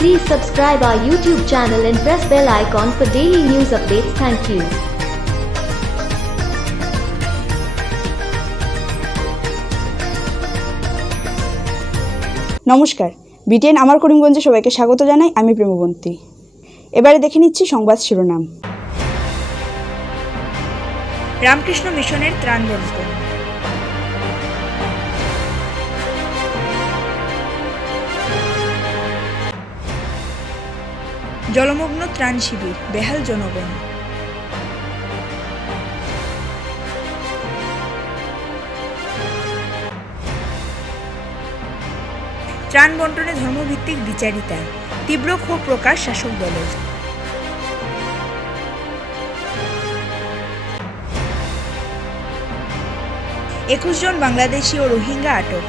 Please subscribe our YouTube channel and press bell icon for daily news updates. Thank you. নমস্কার, BTN আমার করিমগঞ্জে সবাইকে স্বাগত জানাই। আমি প্রেমবন্তী। এবারে দেখে নিচ্ছি সংবাদ শিরোনাম। রামকৃষ্ণ মিশনের ত্রাণ বন্টন। জলমগ্ন ত্রাণ শিবির, বেহাল জনগণ। ত্রাণ বন্টনে ধর্মভিত্তিক দ্বিচারিতা, তীব্র ক্ষোভ প্রকাশ শাসক দলের। 21 জন বাংলাদেশি ও রোহিঙ্গা আটক।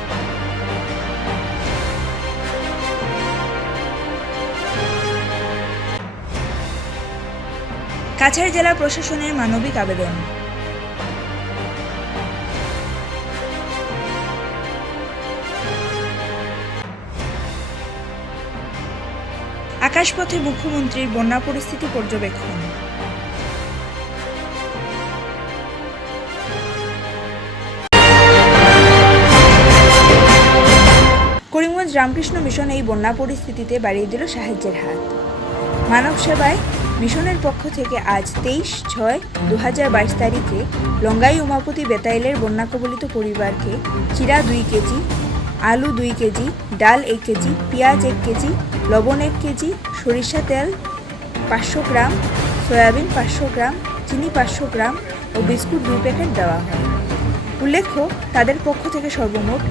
কাছাড় জেলা প্রশাসনের মানবিক আবেদন। আকাশপথে মুখ্যমন্ত্রীর বন্যা পরিস্থিতি পর্যবেক্ষণ। করিমগঞ্জ রামকৃষ্ণ মিশন এই বন্যা পরিস্থিতিতে বাড়িয়ে দিল সাহায্যের হাত। মানব সেবায় মিশনের পক্ষ থেকে আজ 23/6/2022 তারিখে লঙ্গাই উমাপতি বেতাইলের বন্যা কবলিত পরিবারকে চিরা 2 কেজি, আলু 2 কেজি, ডাল 1 কেজি, পেঁয়াজ 1 কেজি, লবণ 1 কেজি, সরিষা তেল 500 গ্রাম, সয়াবিন 500 গ্রাম, চিনি 500 গ্রাম ও বিস্কুট 2 প্যাকেট দেওয়া হয়। উল্লেখ্য, তাদের পক্ষ থেকে সর্বমোট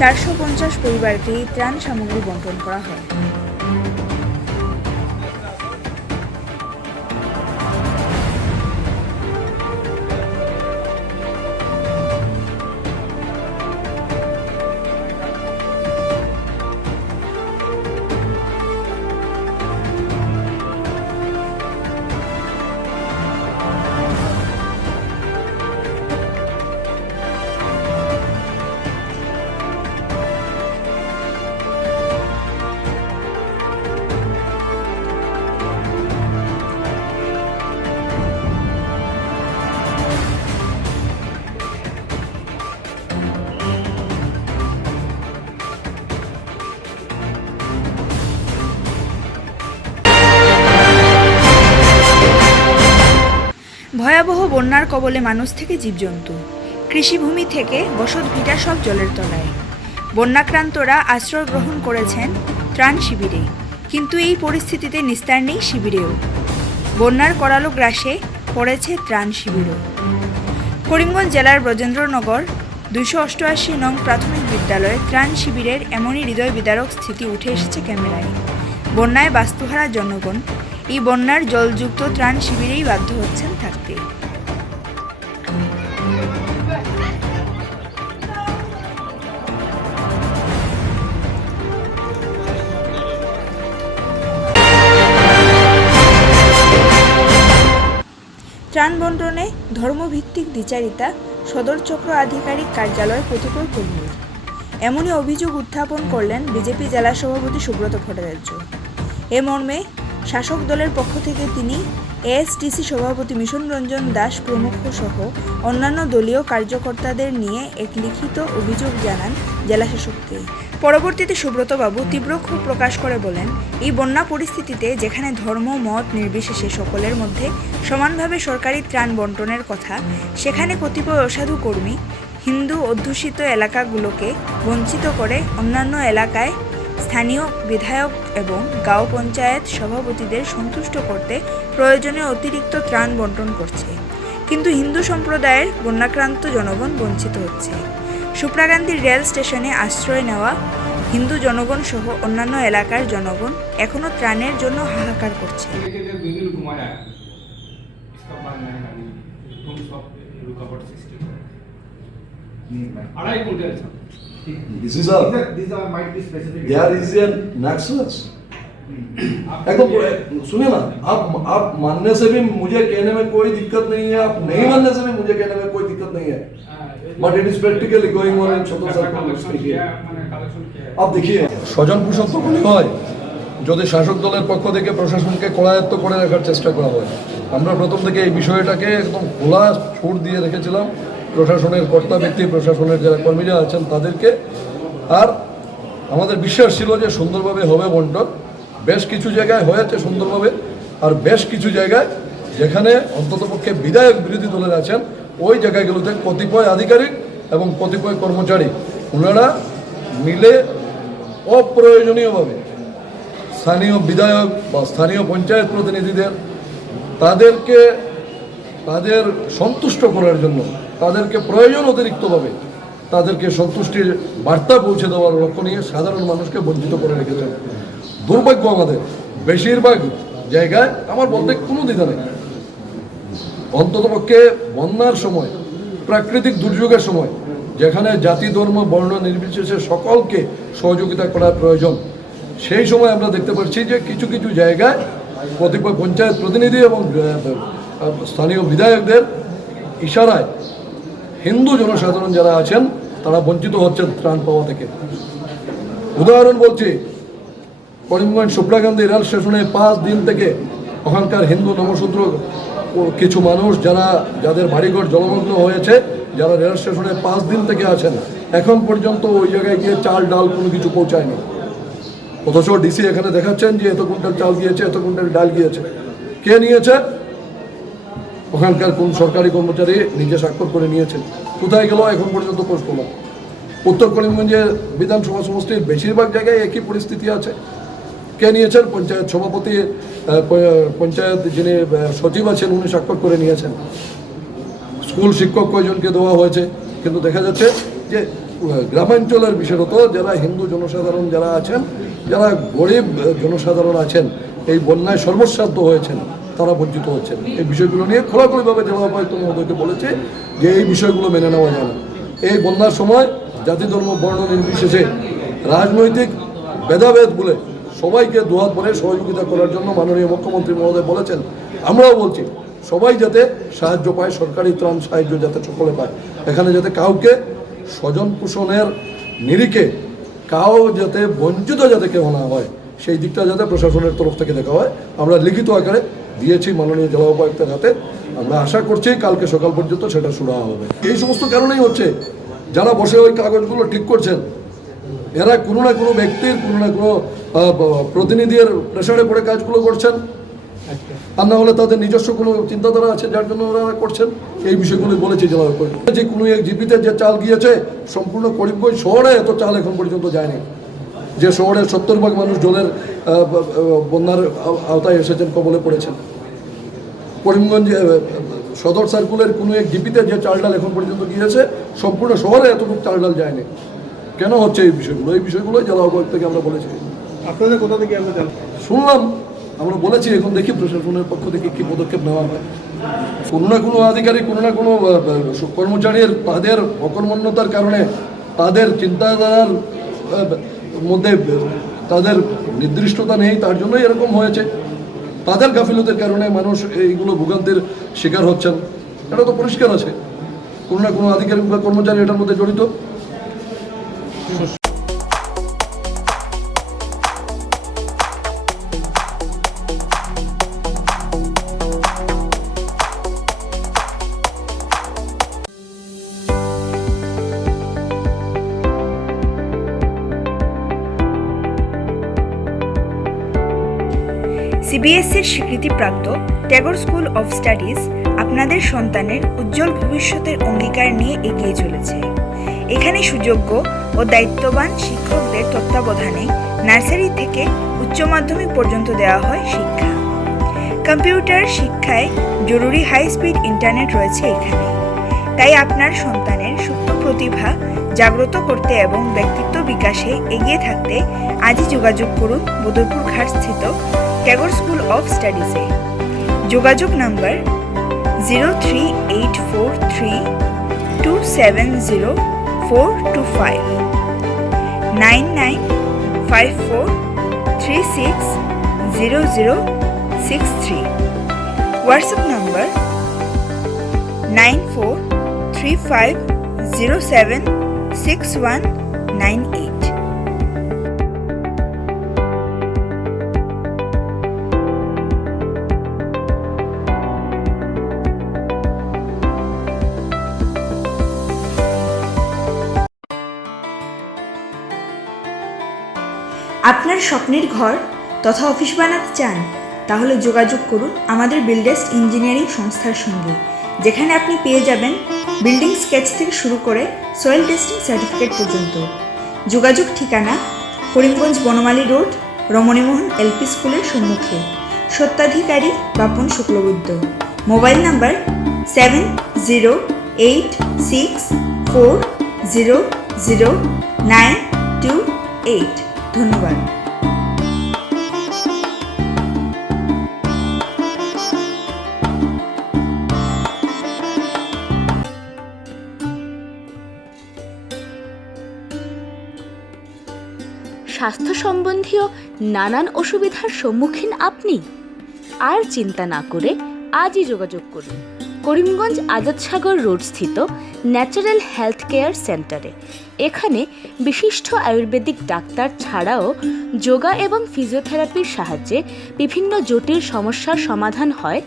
450 পরিবারকে এই ত্রাণ সামগ্রী বণ্টন করা হয়। ভয়াবহ বন্যার কবলে মানুষ থেকে জীবজন্তু, কৃষিভূমি থেকে বসতভিটা সব জলের তলায়। বন্যাক্রান্তরা আশ্রয় গ্রহণ করেছেন ত্রাণ শিবিরে, কিন্তু এই পরিস্থিতিতে নিস্তার নেই শিবিরেও। বন্যার করালো গ্রাসে পড়েছে ত্রাণ শিবিরও। করিমগঞ্জ জেলার ব্রজেন্দ্রনগর 288 নং প্রাথমিক বিদ্যালয়ে ত্রাণ শিবিরের এমনই হৃদয় বিদারক স্থিতি উঠে এসেছে ক্যামেরায়। বন্যায় বাস্তুহারা জনগণ এই বন্যার জলযুক্ত ত্রাণ শিবিরেই বাধ্য হচ্ছেন থাকতে। ত্রাণ বণ্টনে ধর্মভিত্তিক দ্বিচারিতা, সদর চক্র আধিকারিক কার্যালয় কতিপয় কর্মীর, এমনই অভিযোগ উত্থাপন করলেন বিজেপি জেলা সভাপতি সুব্রত ভট্টাচার্য। এ মর্মে শাসক দলের পক্ষ থেকে তিনি এএসটিসি সভাপতি মিশন রঞ্জন দাস প্রমুখ সহ অন্যান্য দলীয় কার্যকর্তাদের নিয়ে এক লিখিত অভিযোগ জানান জেলাশাসককে। পরবর্তীতে সুব্রতবাবু তীব্র ক্ষোভ প্রকাশ করে বলেন, এই বন্যা পরিস্থিতিতে যেখানে ধর্ম মত নির্বিশেষে সকলের মধ্যে সমানভাবে সরকারি ত্রাণ বণ্টনের কথা, সেখানে কতিপয় অসাধু কর্মী হিন্দু অধ্যুষিত এলাকাগুলোকে বঞ্চিত করে অন্যান্য এলাকায় স্থানীয় বিধায়ক এবং গাঁও পঞ্চায়েত সভাপতিদের সন্তুষ্ট করতে প্রয়োজনে অতিরিক্ত ত্রাণ বণ্টন করছে, কিন্তু হিন্দু সম্প্রদায়ের বন্যাক্রান্ত জনগণ বঞ্চিত হচ্ছে। সুপ্রাকান্তি রেল স্টেশনে আশ্রয় নেওয়া হিন্দু জনগণ সহ অন্যান্য এলাকার জনগণ এখনও ত্রাণের জন্য হাহাকার করছে। These are might be specific. There is a nexus. एकदम सुनिए ना, आप मानने से भी मुझे कहने में कोई दिक्कत नहीं है, आप नहीं मानने से भी मुझे कहने में कोई दिक्कत नहीं है, but it is practically going on in छोटो सा। आप देखिए, স্বজন পোষক তখনই হয় যদি শাসক দলের পক্ষ থেকে প্রশাসনকে করায়ত্ত করে রাখার চেষ্টা করা হয়। আমরা প্রথম থেকে এই বিষয়টাকে একদম খোলা ছুট দিয়ে রেখেছিলাম প্রশাসনের কর্তা ব্যক্তি, প্রশাসনের যারা কর্মীরা আছেন তাদেরকে। আর আমাদের বিশ্বাস ছিল যে সুন্দরভাবে হবে বন্টন। বেশ কিছু জায়গায় হয়েছে সুন্দরভাবে, আর বেশ কিছু জায়গায় যেখানে অন্ততপক্ষে বিধায়ক বিরোধী দলের আছেন ওই জায়গাগুলোতে কতিপয় আধিকারিক এবং কতিপয় কর্মচারী ওনারা মিলে অপ্রয়োজনীয়ভাবে স্থানীয় বিধায়ক বা স্থানীয় পঞ্চায়েত প্রতিনিধিদের তাদের সন্তুষ্ট করার জন্য, তাদেরকে প্রয়োজন অতিরিক্তভাবে তাদেরকে সন্তুষ্টির বার্তা পৌঁছে দেওয়ার লক্ষ্য নিয়ে সাধারণ মানুষকে বঞ্চিত করে রেখেছেন। দুর্ভাগ্য আমাদের বেশিরভাগ জায়গায়, আমার বলতে কোনো দ্বিধা নেই, অন্ততপক্ষে বন্যার সময়, প্রাকৃতিক দুর্যোগের সময় যেখানে জাতি ধর্ম বর্ণ নির্বিশেষে সকলকে সহযোগিতা করার প্রয়োজন, সেই সময় আমরা দেখতে পাচ্ছি যে কিছু কিছু জায়গায় কতিপয় পঞ্চায়েত প্রতিনিধি এবং স্থানীয় বিধায়কদের ইশারায় হিন্দু জনসাধারণ যারা আছেন তারা বঞ্চিত হচ্ছেন ত্রাণ পাওয়া থেকে। উদাহরণ বলছি, করিমগঞ্জ সুপ্রাকান্দি রেল স্টেশনে 5 দিন থেকে ওখানকার হিন্দু নমশূদ্র কিছু মানুষ যাদের বাড়িঘর জলমগ্ন হয়েছে, যারা রেল স্টেশনে 5 দিন থেকে আছেন, এখন পর্যন্ত ওই জায়গায় গিয়ে চাল ডাল কোনো কিছু পৌঁছায়নি। অথচ ডিসি এখানে দেখাচ্ছেন যে এত কুইন্টাল চাল গিয়েছে, এত কুইন্টাল ডাল গিয়েছে। কে নিয়েছে? ওখানকার কোন সরকারি কর্মচারী নিজে স্বাক্ষর করে নিয়েছেন। কোথায় গেল এখন পর্যন্ত খোঁজ পেলাম। উত্তর করিমগঞ্জের বিধানসভা সমষ্টির বেশিরভাগ জায়গায় একই পরিস্থিতি আছে। কে নিয়েছেন? পঞ্চায়েত সভাপতি, পঞ্চায়েত যিনি সচিব আছেন উনি স্বাক্ষর করে নিয়েছেন। স্কুল শিক্ষক কয়জনকে দেওয়া হয়েছে, কিন্তু দেখা যাচ্ছে যে গ্রামাঞ্চলের বিশেষত যারা হিন্দু জনসাধারণ যারা আছেন, যারা গরিব জনসাধারণ আছেন, এই বন্যায় সর্বস্বান্ত হয়েছেন, তারা বঞ্চিত হচ্ছেন। এই বিষয়গুলো নিয়ে খোলাখুলিভাবে জেলা উপায়ুক্ত মহোদয়কে বলেছে যে এই বিষয়গুলো মেনে নেওয়া যায় না। এই বন্যার সময় জাতি ধর্ম বর্ণ নির্বিশেষে রাজনৈতিক ভেদাভেদ বলে সবাইকে দুহাত ভরে সহযোগিতা করার জন্য মাননীয় মুখ্যমন্ত্রী মহোদয় বলেছেন। আমরাও বলছি সবাই যাতে সাহায্য পায়, সরকারি ত্রাণ সাহায্য যাতে সকলে পায়। এখানে যাতে কাউকে স্বজন পোষণের নিরিখে যাতে বঞ্চিত যাতে কেউ না হয়, সেই দিকটা যাতে প্রশাসনের তরফ থেকে দেখা হয়। আমরা লিখিত আকারে দিয়েছি মাননীয় জেলা উপায়ুক্তের হাতে। আমরা আশা করছি কালকে সকাল পর্যন্ত সেটা শুরু হবে। এই সমস্ত কারণেই হচ্ছে যারা বসে ওই কাগজগুলো ঠিক করছেন, এরা কোনো না কোনো ব্যক্তির, কোনো না কোনো প্রতিনিধির প্রেসারে পড়ে কাজগুলো করছেন, আর না হলে তাদের নিজস্ব কোনো চিন্তাধারা আছে যার জন্য ওরা করছেন। এই বিষয়গুলো বলেছি জেলা উপায়ুক্ত। যে কোনো এক জিপিতে যে চাল গিয়েছে, সম্পূর্ণ করিমগঞ্জ শহরে এত চাল এখন পর্যন্ত যায়নি। যে শহরের 70% মানুষ জলের বন্যার আওতায় এসেছেন, কবলে পড়েছেন। করিমগঞ্জ সদর সার্কুলের কোনো এক জিপিতে যে চাল ডাল এখন পর্যন্ত গিয়েছে, সম্পূর্ণ শহরে এতটুকু চাল ডাল যায়নি। কেন হচ্ছে এই বিষয়গুলো? এই বিষয়গুলো জেলা উপায়ুক্ত থেকে আমরা বলেছি। আপনাদের কোথা থেকে আমরা শুনলাম, আমরা বলেছি, এখন দেখি প্রশাসনের পক্ষ থেকে কী পদক্ষেপ নেওয়া হয়। কোনো না কোনো আধিকারিক, কোনো না কোনো কর্মচারীর তাদের অকর্মণ্যতার কারণে, তাদের চিন্তাধারার মধ্যে তাদের নির্দিষ্টতা নেই, তার জন্যই এরকম হয়েছে। তাদের গাফিলতির কারণে মানুষ এইগুলো ভোগান্তির শিকার হচ্ছেন, এটা তো পরিষ্কার আছে। কোনো না কোনো আধিকারিক বা কর্মচারী এটার মধ্যে জড়িত। সিবিএসসির স্বীকৃতিপ্রাপ্ত ট্যাগর স্কুল অফ স্টাডিজ আপনাদের সন্তানের উজ্জ্বল ভবিষ্যতের অঙ্গীকার নিয়ে এগিয়ে চলেছে। এখানে সুযোগ্য ও দায়িত্ববান শিক্ষকদের তত্ত্বাবধানে নার্সারি থেকে উচ্চ মাধ্যমিক পর্যন্ত দেওয়া হয় শিক্ষা। কম্পিউটার শিক্ষায় জরুরি হাই স্পিড ইন্টারনেট রয়েছে এখানে। তাই আপনার সন্তানের সুপ্ত প্রতিভা জাগ্রত করতে এবং ব্যক্তিত্ব বিকাশে এগিয়ে থাকতে আজই যোগাযোগ করুন বদরপুর ঘাট স্থিত ট্যাগর স্কুল অফ স্টাডিজে। যোগাযোগ নাম্বার 03843270425 9954360063। WhatsApp number 9435076198। আপনার স্বপ্নের ঘর তথা অফিস বানাতে চান? তাহলে যোগাযোগ করুন আমাদের বিল্ডেস্ট ইঞ্জিনিয়ারিং সংস্থার সঙ্গে, যেখানে আপনি পেয়ে যাবেন বিল্ডিং স্কেচ থেকে শুরু করে সয়েল টেস্টিং সার্টিফিকেট পর্যন্ত। যোগাযোগ ঠিকানা করিমগঞ্জ বনমালী রোড, রমণীমোহন এলপি স্কুলের সম্মুখে। সত্ত্বাধিকারী বাপন শুক্লবৈদ্য। Mobile number 7086400928। ধন্যবাদ। স্বাস্থ্য সম্বন্ধীয় নানান অসুবিধার সম্মুখীন আপনি? আর চিন্তা না করে আজই যোগাযোগ করুন করিমগঞ্জ আজাদসাগর রোড স্থিত ন্যাচারাল হেলথ কেয়ার সেন্টারে। এখানে বিশিষ্ট আয়ুর্বেদিক ডাক্তার ছাড়াও যোগা এবং ফিজিওথেরাপির সাহায্যে বিভিন্ন জটিল সমস্যার সমাধান হয়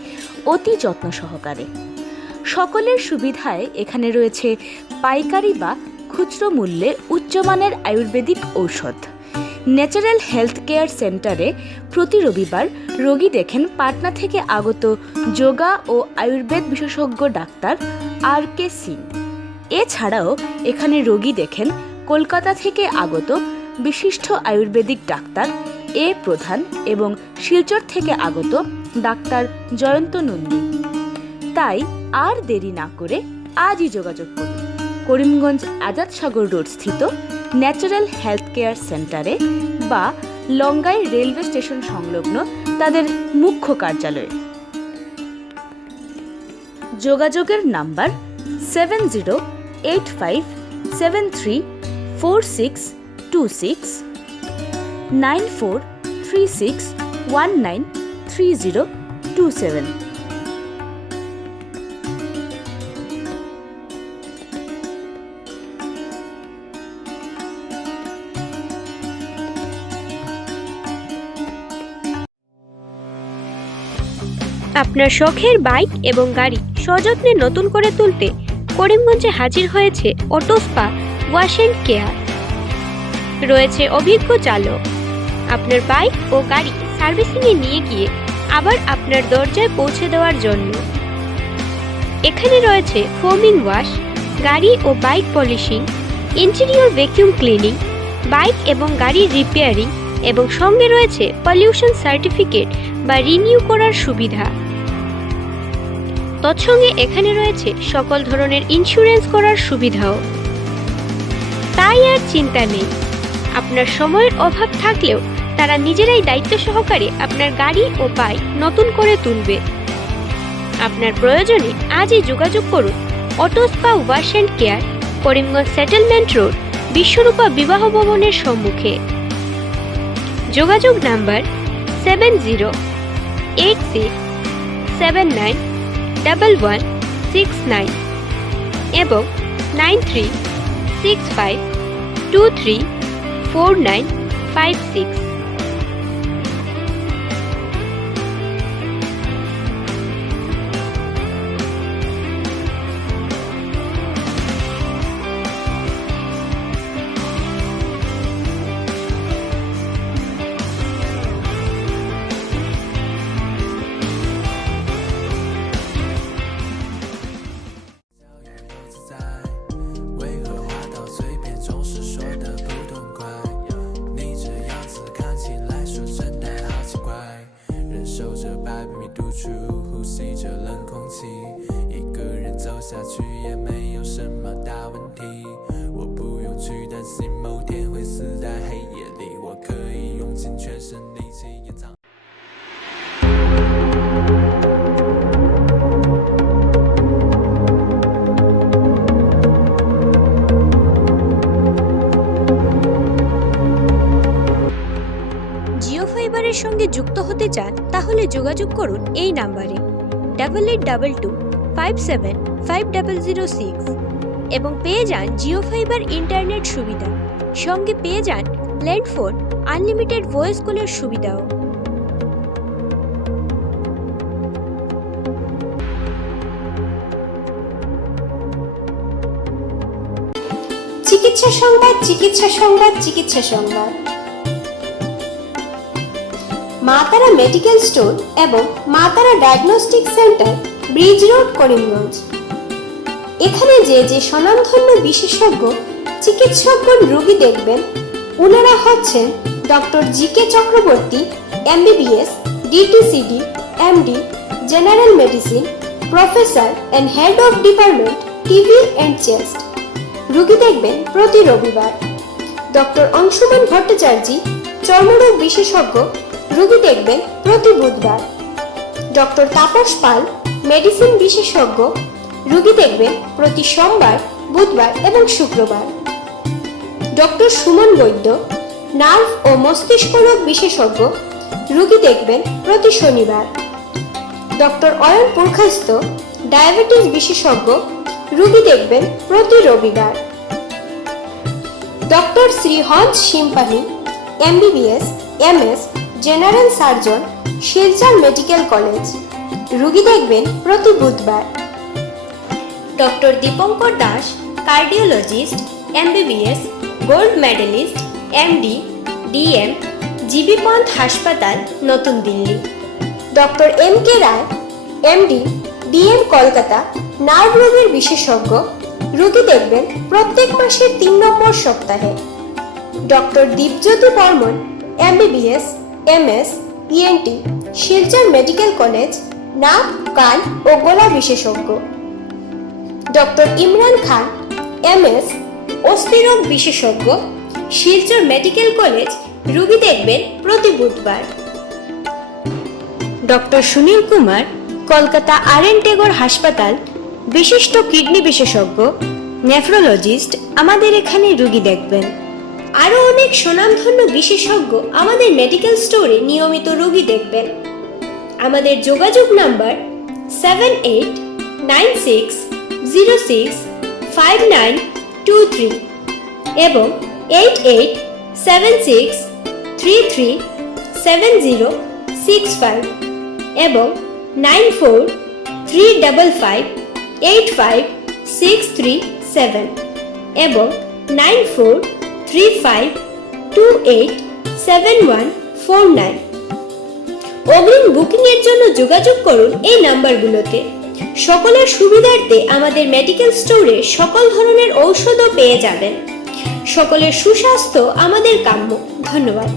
অতি যত্ন সহকারে। সকলের সুবিধায় এখানে রয়েছে পাইকারি বা খুচরো মূল্যে উচ্চমানের আয়ুর্বেদিক ঔষধ। ন্যাচারাল হেলথ কেয়ার সেন্টারে প্রতি রবিবার রোগী দেখেন পাটনা থেকে আগত যোগা ও আয়ুর্বেদ বিশেষজ্ঞ ডাক্তার RK সিং। এছাড়াও এখানে রোগী দেখেন কলকাতা থেকে আগত বিশিষ্ট আয়ুর্বেদিক ডাক্তার A প্রধান এবং শিলচর থেকে আগত ডাক্তার জয়ন্ত নন্দী। তাই আর দেরি না করে আজই যোগাযোগ করুন করিমগঞ্জ আজাদসাগর রোড স্থিত ন্যাচারাল হেলথ কেয়ার সেন্টারে বা লঙ্গাই রেলওয়ে স্টেশন সংলগ্ন তাদের মুখ্য কার্যালয়ে। যোগাযোগের নাম্বার 7085734626 9436193027। আপনার শখের বাইক এবং গাড়ি সযত্নে নতুন করে তুলতে করিমগঞ্জে হাজির হয়েছে auto spa wash and care. রয়েছে অভিজ্ঞ চালক আপনার বাইক ও গাড়ি সার্ভিসিংয়ে নিয়ে গিয়ে আবার আপনার দরজায় পৌঁছে দেওয়ার জন্য। এখানে রয়েছে ফোমিং ওয়াশ, গাড়ি ও bike polishing, interior vacuum cleaning, bike এবং গাড়ির রিপেয়ারিং এবং সঙ্গে রয়েছে পলিউশন সার্টিফিকেট বা রিনিউ করার সুবিধা। তৎসঙ্গে এখানে রয়েছে সকল ধরনের ইন্স্যুরেন্স করার সুবিধাও। তাই আর চিন্তা নেই, আপনার সময়ের অভাব থাকলেও তারা নিজেরাই দায়িত্ব সহকারে আপনার গাড়ি ও বাইক নতুন করে তুলবে। আপনার প্রয়োজনে আজই যোগাযোগ করুন auto spa wash and care, Karimganj settlement road, Biswarupa বিবাহ ভবনের সম্মুখে। যোগাযোগ নাম্বার 7086791169 এবং 9365234956।下去也没有什么大问题，我不用去担心某天会死在黑夜里，我可以用尽全身力气掩藏。জিও ফাইবারের সঙ্গে যুক্ত হতে চান? তাহলে যোগাযোগ করুন এই নাম্বারে 8822575006 এবং পেয়ে যান জিও ফাইবার ইন্টারনেট সুবিধা। সঙ্গে পেয়ে যান ল্যান্ডফোন আনলিমিটেড ভয়েস কলের সুবিধাও। চিকিৎসা সংবাদ, চিকিৎসা সংবাদ, চিকিৎসা সংবাদ। মা তারা মেডিকেল স্টোর এবং Maa Tara diagnostic centre, bridge road, Karimganj. এখানে যে স্বনামধন্য বিশেষজ্ঞ চিকিৎসকগণ রোগী দেখবেন, ওনারা হচ্ছেন doctor G K. Chakraborty, MBBS, DTCD, MD, general medicine, professor and head of department, TB and chest. রোগী দেখবেন প্রতি রবিবার। ডক্টর অংশুমান ভট্টাচার্য, চর্মরোগ বিশেষজ্ঞ, রোগী দেখবেন প্রতি বুধবার। ডক্টর তাপস পাল, মেডিসিন বিশেষজ্ঞ, রোগী দেখবেন প্রতি সোমবার, বুধবার এবং শুক্রবার। ডক্টর সুমন বৈদ্য, নার্ভ ও মস্তিষ্ক রোগ বিশেষজ্ঞ, রোগী দেখবেন প্রতি শনিবার। ডক্টর অয়ন পুরখাস্ত, ডায়াবেটিস বিশেষজ্ঞ, রোগী দেখবেন প্রতি রবিবার। Doctor Shrihansa Simpani, MBBS, MS, general surgeon, Silchar medical college, রোগী দেখবেন প্রতি বুধবার। Doctor Dipankar Das, cardiologist, MBBS, gold medalist, MD, DM, GB Pant হাসপাতাল, নতুন Delhi. Doctor M.K. Roy, MD, DM, Kolkata, nerve রোগের বিশেষজ্ঞ, রোগী দেখবেন প্রত্যেক মাসের 3 নম্বর সপ্তাহে। Doctor Dipjyoti Barman, MBBS, MS, ENT, Silchar medical college, নাক, কান ও গলা বিশেষজ্ঞ। ডক্টর ইমরান খান, MS, অস্থিরোগ বিশেষজ্ঞ, শিলচর মেডিকেল কলেজ, রোগী দেখবেন প্রতি বুধবার। ডক্টর সুনীল কুমার, কলকাতা RN টেগোর হাসপাতাল, বিশিষ্ট কিডনি বিশেষজ্ঞ, নেফ্রোলজিস্ট, আমাদের এখানে রোগী দেখবেন। আরও অনেক সুনামধন্য বিশেষজ্ঞ আমাদের মেডিকেল স্টোরে নিয়মিত রোগী দেখবেন। আমাদের যোগাযোগ নাম্বার 7896065923 এবং 8876337065 এবং 9435585637 এবং 9435287149। অগ্রিম বুকিং এর জন্য যোগাযোগ করুন এই নাম্বারগুলোতে। সকলের সুবিধার্থে আমাদের মেডিকেল স্টোরে সকল ধরনের ঔষধও পেয়ে যাবেন। সকলের সুস্বাস্থ্য আমাদের কাম্য। ধন্যবাদ।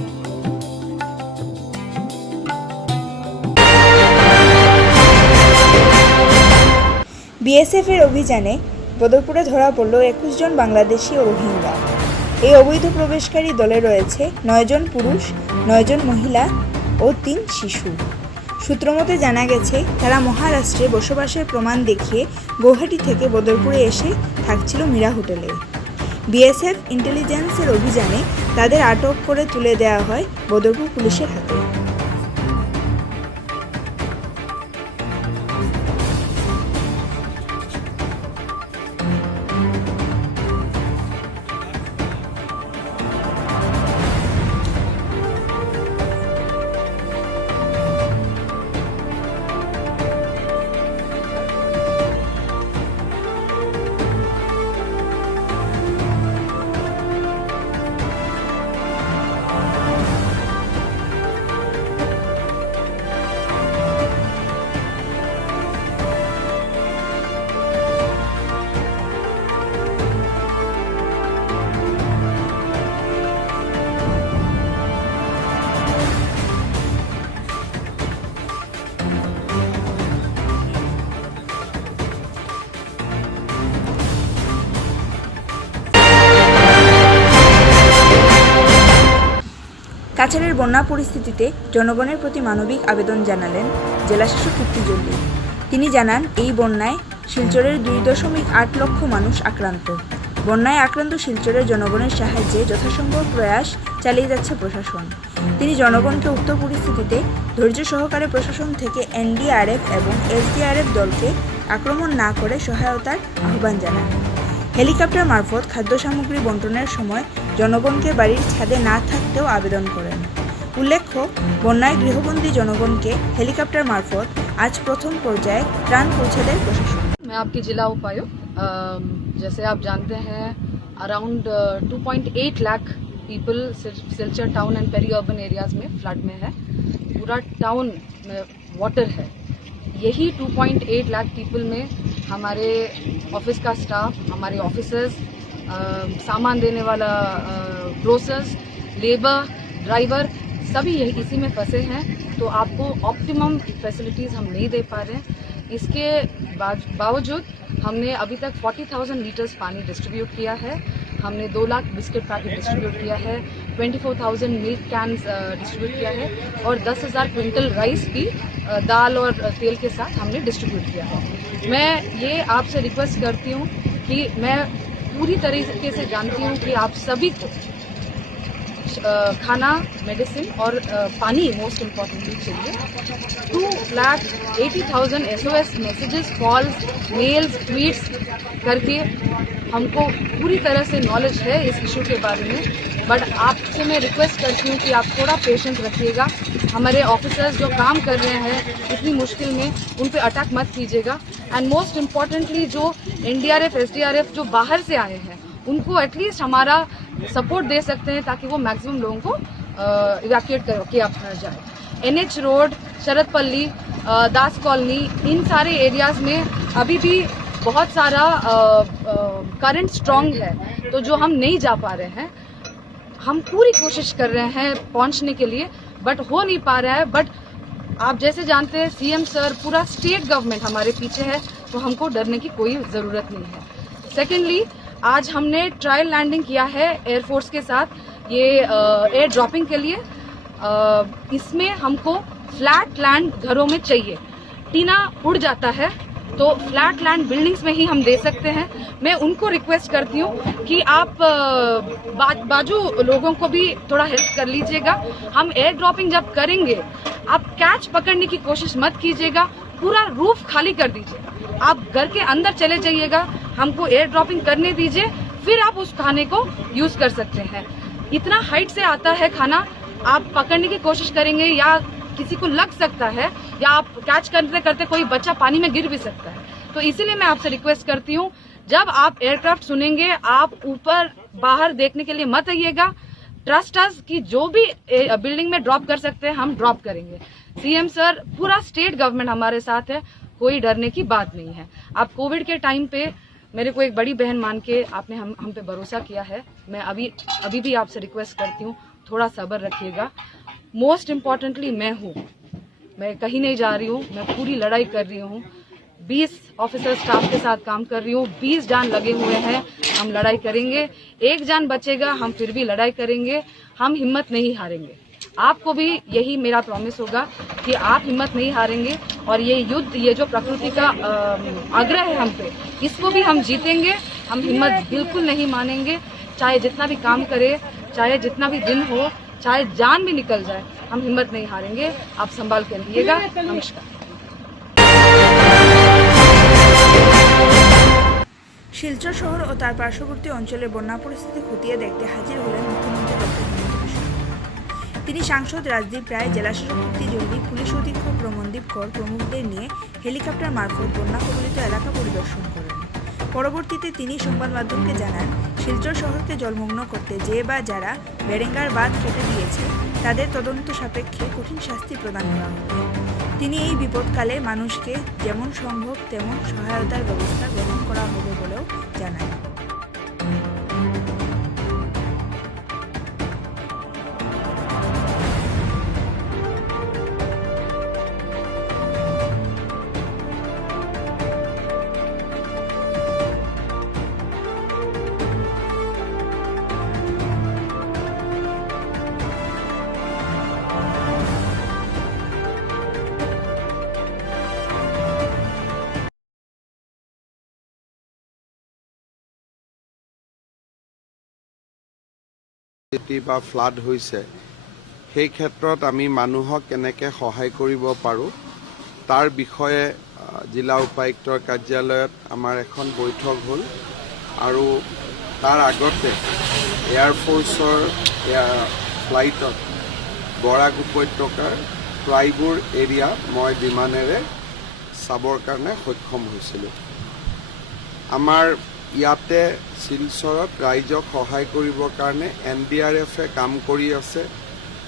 BSF এর অভিযানে বদরপুরে ধরা পড়ল 21 জন বাংলাদেশি ও রোহিঙ্গা। এই অবৈধ প্রবেশকারী দলে রয়েছে 9 জন পুরুষ, 9 জন মহিলা ও 3 শিশু। সূত্রমতে জানা গেছে, তারা মহারাষ্ট্রে বসবাসের প্রমাণ দেখিয়ে গৌহাটি থেকে বদরপুরে এসে থাকছিল মীরা হোটেলে। BSF ইন্টেলিজেন্সের অভিযানে তাদের আটক করে তুলে দেওয়া হয় বদরপুর পুলিশের হাতে। কাছাড়ের বন্যা পরিস্থিতিতে জনগণের প্রতি মানবিক আবেদন জানালেন জেলাশাসক কীর্তি জল্লি। তিনি জানান, এই বন্যায় শিলচরের 2.8 লক্ষ মানুষ আক্রান্ত। বন্যায় আক্রান্ত শিলচরের জনগণের সাহায্যে যথাসম্ভব প্রয়াস চালিয়ে যাচ্ছে প্রশাসন। তিনি জনগণকে উক্ত পরিস্থিতিতে ধৈর্য সহকারে প্রশাসন থেকে NDRF এবং SDRF দলকে আক্রমণ না করে সহায়তার আহ্বান জানান। হেলিকপ্টার মারফত খাদ্য সামগ্রী বন্টনের সময় জনগণকে বাড়ির ছাদে না থাকতেও আবেদন করেন। উল্লেখ্য, বন্যায় গৃহবন্দী জনগণকে হেলিকপ্টার মারফত আজ প্রথম পর্যায়ে ত্রাণ পৌঁছে দেয় প্রশাসন। मैं आपकी जिला उपायुक्त जैसे आप जानते हैं around 2.8 lakh people Silchar town and peri urban areas में फ्लड में है। पूरा टाउन में वाटर है। यही 2.8 लाख पीपल में हमारे ऑफिस का स्टाफ, हमारे ऑफिसर्स, सामान देने वाला ग्रोसर्स, लेबर, ड्राइवर सभी यही इसी में फंसे हैं। तो आपको ऑप्टिमम फैसिलिटीज़ हम नहीं दे पा रहे हैं। इसके बावजूद हमने अभी तक 40,000 लीटर्स पानी डिस्ट्रीब्यूट किया है। हमने 2 लाख बिस्किट पैकेट डिस्ट्रीब्यूट किया है, 24,000 मिल्क कैन्स डिस्ट्रीब्यूट किया है और 10,000 क्विंटल राइस भी दाल और तेल के साथ हमने डिस्ट्रीब्यूट किया है। मैं ये आपसे रिक्वेस्ट करती हूँ कि मैं पूरी तरीके से जानती हूँ कि आप सभी को खाना, मेडिसिन और पानी मोस्ट इम्पॉर्टेंटली चाहिए। 2,80,000 SOS messages, calls, mails, tweets करके हमको पूरी तरह से नॉलेज है इस इशू के बारे में। बट आपसे मैं रिक्वेस्ट करती हूँ कि आप थोड़ा पेशेंस रखिएगा। हमारे ऑफिसर्स जो काम कर रहे हैं इतनी मुश्किल में, उन पे अटैक मत कीजिएगा। एंड मोस्ट इम्पॉर्टेंटली जो NDRF, SDRF जो बाहर से आए हैं उनको एटलीस्ट हमारा सपोर्ट दे सकते हैं ताकि वो मैक्सिमम लोगों को इवैक्यूएट किया जाए। NH रोड, शरदपल्ली, दास कॉलोनी, इन सारे एरियाज में अभी भी बहुत सारा करंट स्ट्रॉन्ग है, तो जो हम नहीं जा पा रहे हैं। हम पूरी कोशिश कर रहे हैं पहुंचने के लिए, बट हो नहीं पा रहा है। बट आप जैसे जानते हैं CM सर, पूरा स्टेट गवर्नमेंट हमारे पीछे है, तो हमको डरने की कोई ज़रूरत नहीं है। सेकेंडली, आज हमने ट्रायल लैंडिंग किया है एयरफोर्स के साथ, ये एयर ड्रॉपिंग के लिए। इसमें हमको फ्लैट लैंड घरों में चाहिए। टीना उड़ जाता है तो फ्लैट लैंड बिल्डिंग्स में ही हम दे सकते हैं। मैं उनको रिक्वेस्ट करती हूँ कि आप बाजू लोगों को भी थोड़ा हेल्प कर लीजिएगा। हम एयर ड्रॉपिंग जब करेंगे, आप कैच पकड़ने की कोशिश मत कीजिएगा, पूरा रूफ खाली कर दीजिए। आप घर के अंदर चले जाइएगा, हमको एयर ड्रॉपिंग करने दीजिए, फिर आप उस खाने को यूज कर सकते हैं। इतना हाइट से आता है खाना, आप पकड़ने की कोशिश करेंगे या किसी को लग सकता है, या आप कैच करते करते कोई बच्चा पानी में गिर भी सकता है। तो इसीलिए मैं आपसे रिक्वेस्ट करती हूँ, जब आप एयरक्राफ्ट सुनेंगे, आप ऊपर बाहर देखने के लिए मत आइएगा। ट्रस्ट अस कि जो भी बिल्डिंग में ड्रॉप कर सकते हैं हम ड्रॉप करेंगे। CM सर, पूरा स्टेट गवर्नमेंट हमारे साथ है, कोई डरने की बात नहीं है। आप कोविड के टाइम पे मेरे को एक बड़ी बहन मान के आपने हम पे भरोसा किया है। मैं अभी भी आपसे रिक्वेस्ट करती हूँ, थोड़ा सब्र रखिएगा। मोस्ट इम्पॉर्टेंटली मैं कहीं नहीं जा रही हूँ, मैं पूरी लड़ाई कर रही हूँ। 20 ऑफिसर स्टाफ के साथ काम कर रही हूँ, 20 जान लगे हुए हैं, हम लड़ाई करेंगे। एक जान बचेगा, हम फिर भी लड़ाई करेंगे, हम हिम्मत नहीं हारेंगे। आपको भी यही मेरा प्रॉमिस होगा कि आप हिम्मत नहीं हारेंगे, और ये युद्ध, ये जो प्रकृति का आग्रह है हम पे, इसको भी हम जीतेंगे। हम हिम्मत बिल्कुल नहीं मानेंगे, चाहे जितना भी काम करे, चाहे जितना भी दिन हो, चाहे जान भी निकल जाए, हम हिम्मत नहीं हारेंगे। आप संभाल के रहिएगा। नमस्कार। শিলচর শহর ও তার পার্শ্ববর্তী অঞ্চলের বন্যা পরিস্থিতি খতিয়ে দেখতে হাজির হলেন মুখ্যমন্ত্রী ডক্টর হিমন্ত বিশ্ব শর্মা। তিনি সাংসদ রাজদীপ রায়, জেলাশাসক কীর্তি জল্লি, পুলিশ অধীক্ষক রমনদীপ কর প্রমুখদের নিয়ে হেলিকপ্টার মারফত বন্যা কবলিত এলাকা পরিদর্শন করেন। পরবর্তীতে তিনি সংবাদ মাধ্যমকে জানান, শিলচর শহরকে জলমগ্ন করতে যে বা যারা বেরেঙ্গার বাঁধ কেটে দিয়েছে তাদের তদন্ত সাপেক্ষে কঠিন শাস্তি প্রদান করা হবে। তিনি এই বিপদকালে মানুষকে যেমন সম্ভব তেমন সহায়তার ব্যবস্থা গ্রহণ করা হবে বলেও জানান। বা ফ্লাড হৈছে, সেই ক্ষেত্ৰত আমি মানুহক কেনেকৈ সহায় কৰিব পাৰোঁ তাৰ বিষয়ে জিলা উপায়ুক্তৰ কাৰ্যালয়ত আমাৰ এখন বৈঠক হ'ল। আৰু তাৰ আগতে এয়াৰফ'ৰ্চৰ ফ্লাইটত বৰাক উপত্যকাৰ প্ৰায়বোৰ এৰিয়া মই বিমানেৰে চাবৰ কাৰণে সক্ষম হৈছিলোঁ। আমাৰ ইয়াতে শিলচৰত ৰাইজক সহায় কৰিবৰ কাৰণে NDRFে কাম কৰি আছে,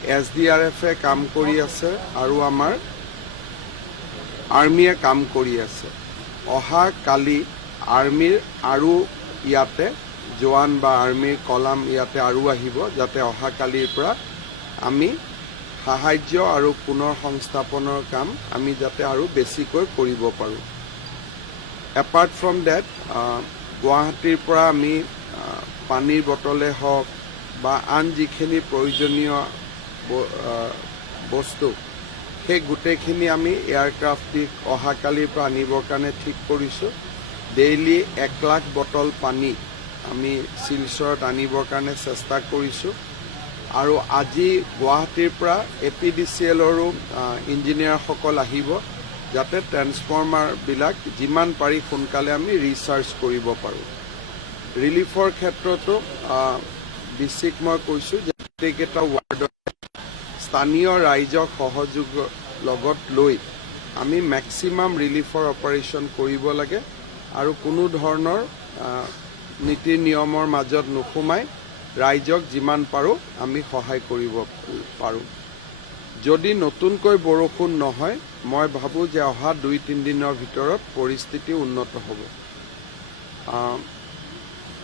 SDRF কাম কৰি আছে আৰু আমাৰ আৰ্মিয়ে কাম কৰি আছে। অহা কালি আৰ্মিৰ আৰু ইয়াতে জোৱান বা আৰ্মিৰ কলাম ইয়াতে আৰু আহিব, যাতে অহা কালিৰ পৰা আমি সাহায্য আৰু পুনৰ সংস্থাপনৰ কাম আমি যাতে আৰু বেছিকৈ কৰিব পাৰোঁ। এপাৰ্ট ফ্ৰম ডেট গুৱাহাটীৰ পৰা আমি পানীৰ বটলে হওক বা আন যিখিনি প্ৰয়োজনীয় বস্তু সেই গোটেইখিনি আমি এয়াৰক্ৰাফ্ট দি অহাকালিৰ পৰা আনিবৰ কাৰণে ঠিক কৰিছোঁ। ডেইলি 1 লাখ বটল পানী আমি শিলচৰত আনিবৰ কাৰণে চেষ্টা কৰিছোঁ আৰু আজি গুৱাহাটীৰ পৰা APDCLৰো ইঞ্জিনিয়াৰসকল আহিব, যাতে ট্ৰেন্সফৰ্মাৰবিলাক যিমান পাৰি সোনকালে আমি ৰিচাৰ্জ কৰিব পাৰোঁ। ৰিলিফৰ ক্ষেত্ৰতো ডিচিক মই কৈছোঁ যে গোটেইকেইটা ৱাৰ্ডত স্থানীয় ৰাইজক সহযোগৰ লগত লৈ আমি মেক্সিমাম ৰিলিফৰ অপাৰেশ্যন কৰিব লাগে আৰু কোনো ধৰণৰ নীতি নিয়মৰ মাজত নোসোমাই ৰাইজক যিমান পাৰোঁ আমি সহায় কৰিব পাৰোঁ। যদি নতুনকৈ বৰষুণ নহয়, মই ভাবোঁ যে অহা 2-3 দিনৰ ভিতৰত পৰিস্থিতি উন্নত হ'ব।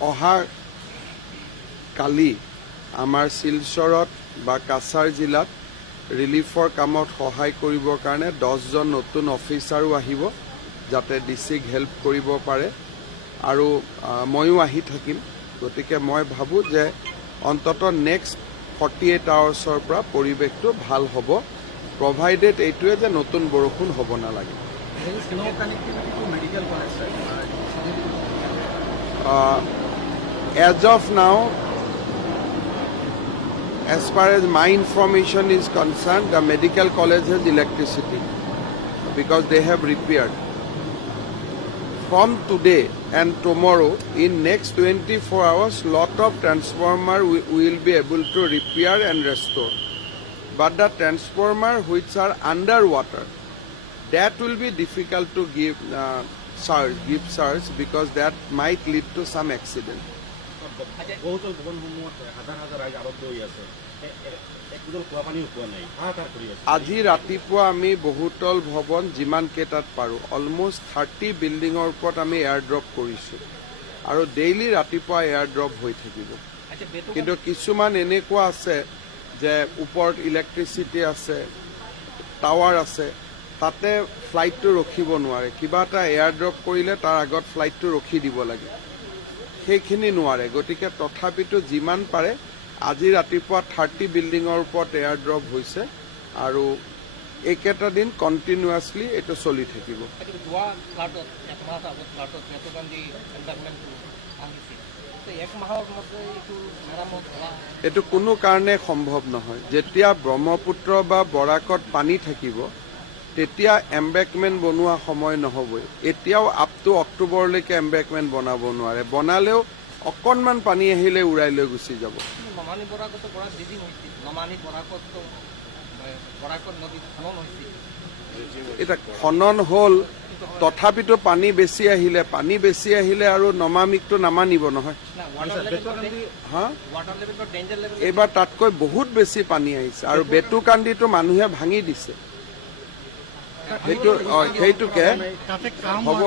অহা কালি আমাৰ শিলচৰত বা কাছাৰ জিলাত ৰিলিফৰ কামত সহায় কৰিবৰ কাৰণে 10জন নতুন অফিচাৰো আহিব, যাতে ডিচিক হেল্প কৰিব পাৰে আৰু ময়ো আহি থাকিম। গতিকে মই ভাবোঁ যে অন্ততঃ নেক্সট 48 আৱাৰ্ছৰ পৰা পৰিৱেশটো ভাল হ'ব, প্ৰভাইডেড এইটোৱে যে নতুন বৰষুণ হ'ব নালাগে। As of now, as far as my information is concerned, the medical college has electricity because they have repaired. From today and tomorrow, in next 24 hours, lot of transformer we will be able to repair and restore. But the transformer which are underwater, that will be difficult to give surge because that might lead to some accident. বহুতল ভৱনসমূহত হাজাৰ হাজাৰ ৰাইজ আবদ্ধ হৈ আছে, একোজন খোৱা পানীও পোৱা নাই, হাহাকাৰ কৰি আছে। আজি ৰাতিপুৱা আমি বহুতল ভৱন যিমান কেইটাত পাৰোঁ অলমষ্ট 30 বিল্ডিঙৰ ওপৰত আমি এয়াৰ ড্ৰপ কৰিছোঁ আৰু ডেইলি ৰাতিপুৱা এয়াৰ ড্ৰপ হৈ থাকিব। কিন্তু কিছুমান এনেকুৱা আছে যে ওপৰত ইলেক্ট্ৰিচিটি আছে, টাৱাৰ আছে, তাতে ফ্লাইটটো ৰখিব নোৱাৰে। কিবা এটা এয়াৰ ড্ৰপ কৰিলে তাৰ আগত ফ্লাইটটো ৰখি দিব লাগে, সেইখিনি নোৱাৰে। গতিকে তথাপিতো যিমান পাৰে আজি ৰাতিপুৱা 30 বিল্ডিঙৰ ওপৰত এয়াৰ ড্ৰপ হৈছে আৰু এইকেইটা দিন কণ্টিনিউৱাছলি এইটো চলি থাকিব। এইটো কোনো কাৰণে সম্ভৱ নহয়। যেতিয়া ব্ৰহ্মপুত্ৰ বা বৰাকত পানী থাকিব তেতিয়া এম্বেকমেণ্ট বনোৱা সময় নহবই। এতিয়াও আপ টু অক্টোবৰলৈকে এম্বেকমেণ্ট বনাব নোৱাৰে, বনালেও অকণমান পানী আহিলে উৰাই লৈ গুচি যাব। এটা খনন হ'ল, তথাপিতো পানী বেছি আহিলে আৰু নমামিকটো নামানিব নহয়। হা, এইবাৰ তাতকৈ বহুত বেছি পানী আহিছে আৰু বেতুকান্দিটো মানুহে ভাঙি দিছে। সেইটোকে হ'ব,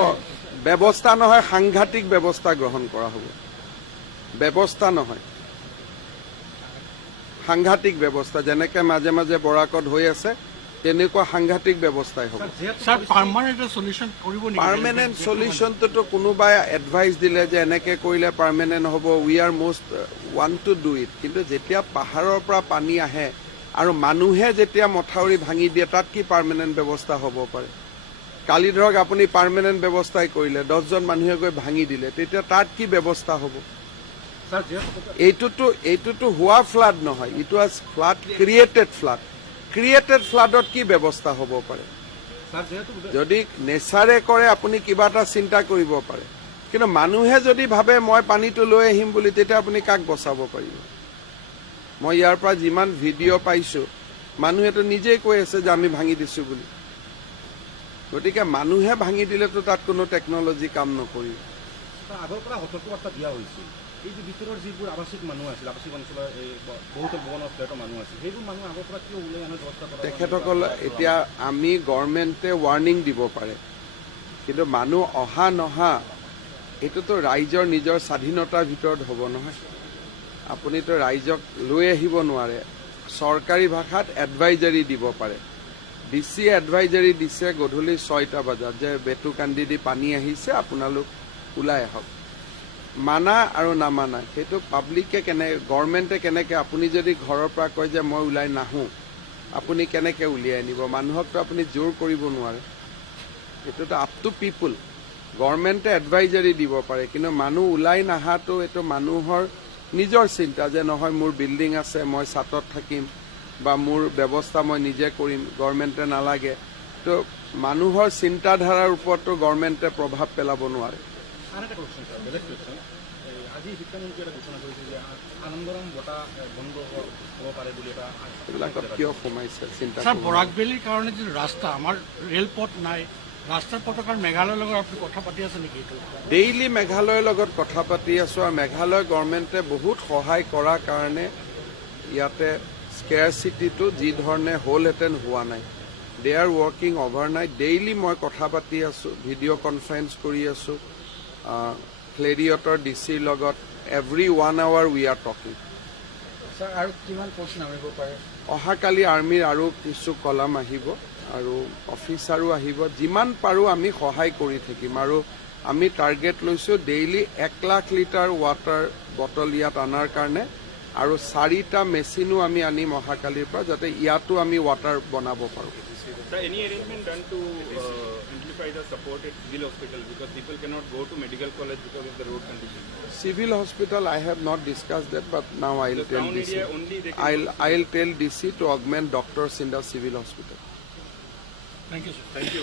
ব্যৱস্থা নহয়, সাংঘাতিক ব্যৱস্থা গ্ৰহণ কৰা হ'ব। ব্যৱস্থা নহয়, সাংঘাতিক ব্যৱস্থা। যেনেকে মাজে মাজে বৰাকত হৈ আছে তেনেকুৱা সাংঘাতিক ব্যৱস্থাই হ'ব। পাৰ্মানেণ্ট চলিউশ্যনটোতো কোনোবাই এডভাইচ দিলে যে এনেকে কৰিলে পাৰ্মানেণ্ট হ'ব, উই আৰ মষ্ট ৱান্ট টু ডু ইট। কিন্তু যেতিয়া পাহাৰৰ পৰা পানী আহে আৰু মানুহে যেতিয়া মথাউৰি ভাঙি দিয়ে, তাত কি পাৰ্মানেণ্ট ব্যৱস্থা হ'ব পাৰে? কালি ধৰক আপুনি পাৰ্মানেণ্ট ব্যৱস্থাই কৰিলে, 10জন মানুহে গৈ ভাঙি দিলে, তেতিয়া তাত কি ব্যৱস্থা হ'ব? এইটোতো হোৱা ফ্লাড নহয়, ইট ৱাজ ফ্লাড, ক্ৰিয়েটেড ফ্লাডত কি ব্যৱস্থা হ'ব পাৰে? যদি নেচাৰে কৰে আপুনি কিবা এটা চিন্তা কৰিব পাৰে, কিন্তু মানুহে যদি ভাবে মই পানীটো লৈ আহিম বুলি, তেতিয়া আপুনি কাক বচাব পাৰিব? মই ইয়াৰ পৰা যিমান ভিডিঅ' পাইছোঁ, মানুহেতো নিজেই কৈ আছে যে আমি ভাঙি দিছোঁ বুলি। গতিকে মানুহে ভাঙি দিলেতো তাত কোনো টেকনলজি কাম নকৰিব। আগৰ পৰা সতৰ্কবাৰ্তা দিয়া হৈছিল, এই যে ভিতৰৰ যিবোৰ আৱাসিক মানুহ আছিল, আৱাসিক অঞ্চলৰ এই বহুতল ভৱনৰ ফ্লেটৰ মানুহ আছিল, সেইবোৰ মানুহ আগৰ পৰা কিয় ওলাই অনাৰ ব্যৱস্থা কৰা? তেখেতসকল এতিয়া আমি গভৰ্ণমেণ্টে ৱাৰ্ণিং দিব পাৰে, কিন্তু মানুহ অহা নহা এইটোতো ৰাইজৰ নিজৰ স্বাধীনতাৰ ভিতৰত হ'ব নহয়। আপুনিতো ৰাইজক লৈ আহিব নোৱাৰে। চৰকাৰী ভাষাত এডভাইজাৰী দিব পাৰে। DC এডভাইজাৰী দিছে গধূলি 6টা বজাত যে বেটুকান্দি দি পানী আহিছে, আপোনালোক ওলাই আহক। মানা আৰু নামানা সেইটো পাব্লিকে গভৰ্ণমেণ্টে কেনেকৈ, আপুনি যদি ঘৰৰ পৰা কয় যে মই ওলাই নাহোঁ, আপুনি কেনেকৈ উলিয়াই আনিব? মানুহকতো আপুনি জোৰ কৰিব নোৱাৰে। এইটোতো আপ টু পিপুল। গভৰ্ণমেণ্টে এডভাইজাৰী দিব পাৰে, কিন্তু মানুহ ওলাই নাহাটো এইটো মানুহৰ নিজৰ চিন্তা যে নহয় মোৰ বিল্ডিং আছে, মই ছাটত থাকিম বা মোৰ ব্যৱস্থা মই নিজে কৰিম, গভৰ্ণমেণ্টে নালাগে। তো মানুহৰ চিন্তাধাৰাৰ ওপৰতো গভৰ্ণমেণ্টে প্ৰভাৱ পেলাব নোৱাৰে। আন এটা কুৱেশ্যন ছাৰ, বেলেগ কুৱেশ্যন। আজি শিক্ষামন্ত্ৰীয়ে এটা ঘোষণা কৰিছে যে আনন্দৰাম বঁটা বন্ধ হ'ব পাৰে বুলি এটা। এইবিলাকত কিয় সোমাইছে চিন্তা? স্যার, বরাকবেলির কারণে যে রাস্তা, আমার রেলপথ নাই, রাস্তার পতাকার মেঘালয়ের লগত আপনি কথা পাতি আছে নেকি? ডেইলি মেঘালয়ৰ লগত কথা পাতি আছো, আৰু মেঘালয় গভৰ্ণমেণ্টে বহুত সহায় কৰাৰ কাৰণে ইয়াতে স্কেয়াৰচিটিটো যি ধৰণে হ'লহেঁতেন হোৱা নাই। দে আৰ ৱৰ্কিং অভাৰনাইট। ডেইলি মই কথা পাতি আছো, ভিডিঅ' কনফাৰেন্স কৰি আছো ক্লেৰিয়টৰ ডিচিৰ লগত। Every 1 hour we are talking. Sir, আর কিমান পোষ্ট নামিব পাৰে? অহাকালি আৰ্মিৰ আৰু কিছু কলাম আহিব আৰু অফিচাৰো আহিব। যিমান পাৰোঁ আমি সহায় কৰি থাকিম, আৰু আমি টাৰ্গেট লৈছোঁ daily 1 lakh litre water bottle ইয়াত অনাৰ কাৰণে, আৰু 4টা মেচিনো আমি আনিম অহাকালিৰ পৰা, যাতে ইয়াতো আমি ৱাটাৰ বনাব পাৰোঁ। Any arrangement done to amplify the support at civil hospital, because people cannot go to medical college because of the road condition? Civil hospital, I have not discussed that, but now I'll tell town DC. area only they can I'll tell DC to augment doctors in the civil hospital. Thank you sir. Thank you.